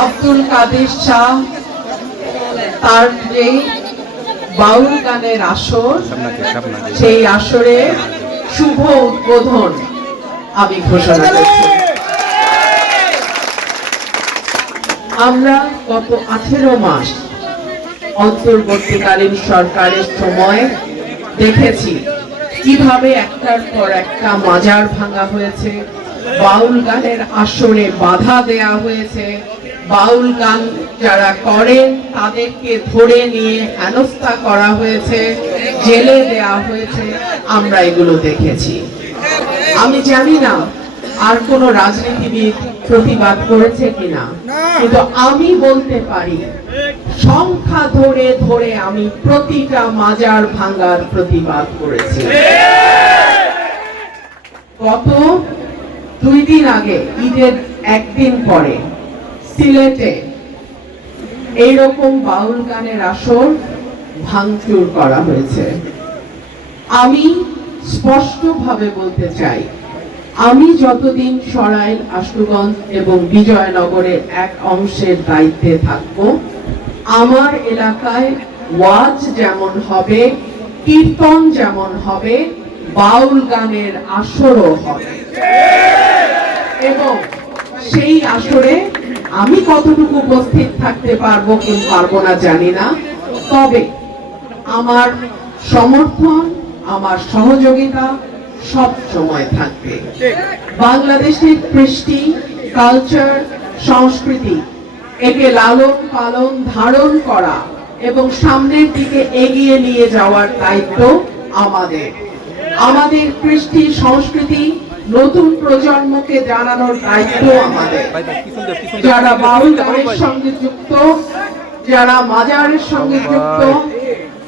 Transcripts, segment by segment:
আব্দুল কাদের শাহ তার যে বাউল গানের আসর, সেই আসরে শুভ উদ্বোধন আমি ঘোষণা করছি। আমরা গত 18 মাস অন্তর্বর্তীকালীন সরকারের সময় দেখেছি কিভাবে একটার পর একটা মাজার ভাঙা হয়েছে, বাউল গানের আসরে বাধা দেয়া হয়েছে, বাউল গান যারা করেন তাদেরকে ধরে নিয়ে হেনস্থা করা হয়েছে, জেলে দেয়া হয়েছে। আমরা এগুলো দেখেছি। আমি জানি না আর কোন রাজনীতিবিদ প্রতিবাদ করেছে কিনা, কিন্তু আমি বলতে পারি সংখ্যা ধরে ধরে আমি প্রতিটা মাজার ভাঙার প্রতিবাদ করেছি। গত 2 দিন আগে, ঈদের একদিন পরে সিলেটে এইরকম বাউল গানের আসর ভাঙচুর করা হয়েছে। আমি স্পষ্টভাবে বলতে চাই, আমি যতদিন সরাইল, আশুগঞ্জ এবং বিজয়নগরের এক অংশের দায়িত্বে থাকব, আমার এলাকায় ওয়াজ যেমন হবে, কীর্তন যেমন হবে, বাউল গানের আসরও হবে। এবং সেই আসরে আমি কতটুকু উপস্থিত থাকতে পারবো কি পারবো না জানি না, তবে আমার সমর্থন, আমার সহযোগিতা সব সময় থাকবে। বাংলাদেশের কৃষ্টি, কালচার, সংস্কৃতি, একে লালন পালন, ধারণ করা এবং সামনের দিকে এগিয়ে নিয়ে যাওয়ার দায়িত্ব আমাদের। আমাদের কৃষ্টি, সংস্কৃতি নতুন প্রজন্মকে জানানোর দায়িত্ব আমাদের। যারা বাউল গানের সঙ্গে যুক্ত, যারা মাজারের সঙ্গে যুক্ত,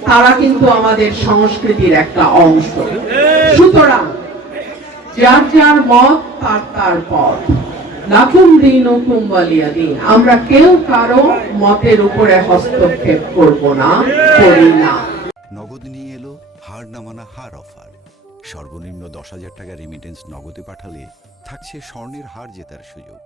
তারা কিন্তু আমাদের সংস্কৃতির একটা অংশ। সুতরাং যার যার মত তার তার পথ, লাকুম দীনুকুম ওয়ালিয়া দীন। আমরা কেউ কারো মতের উপরে হস্তক্ষেপ করব না, করি না। নগদ নিয়ে এলো হার না মানা হার অফার। সর্বনিম্ন 10,000 টাকা রেমিটেন্স নগদে পাঠালে থাকছে স্বর্ণের হার জেতার সুযোগ।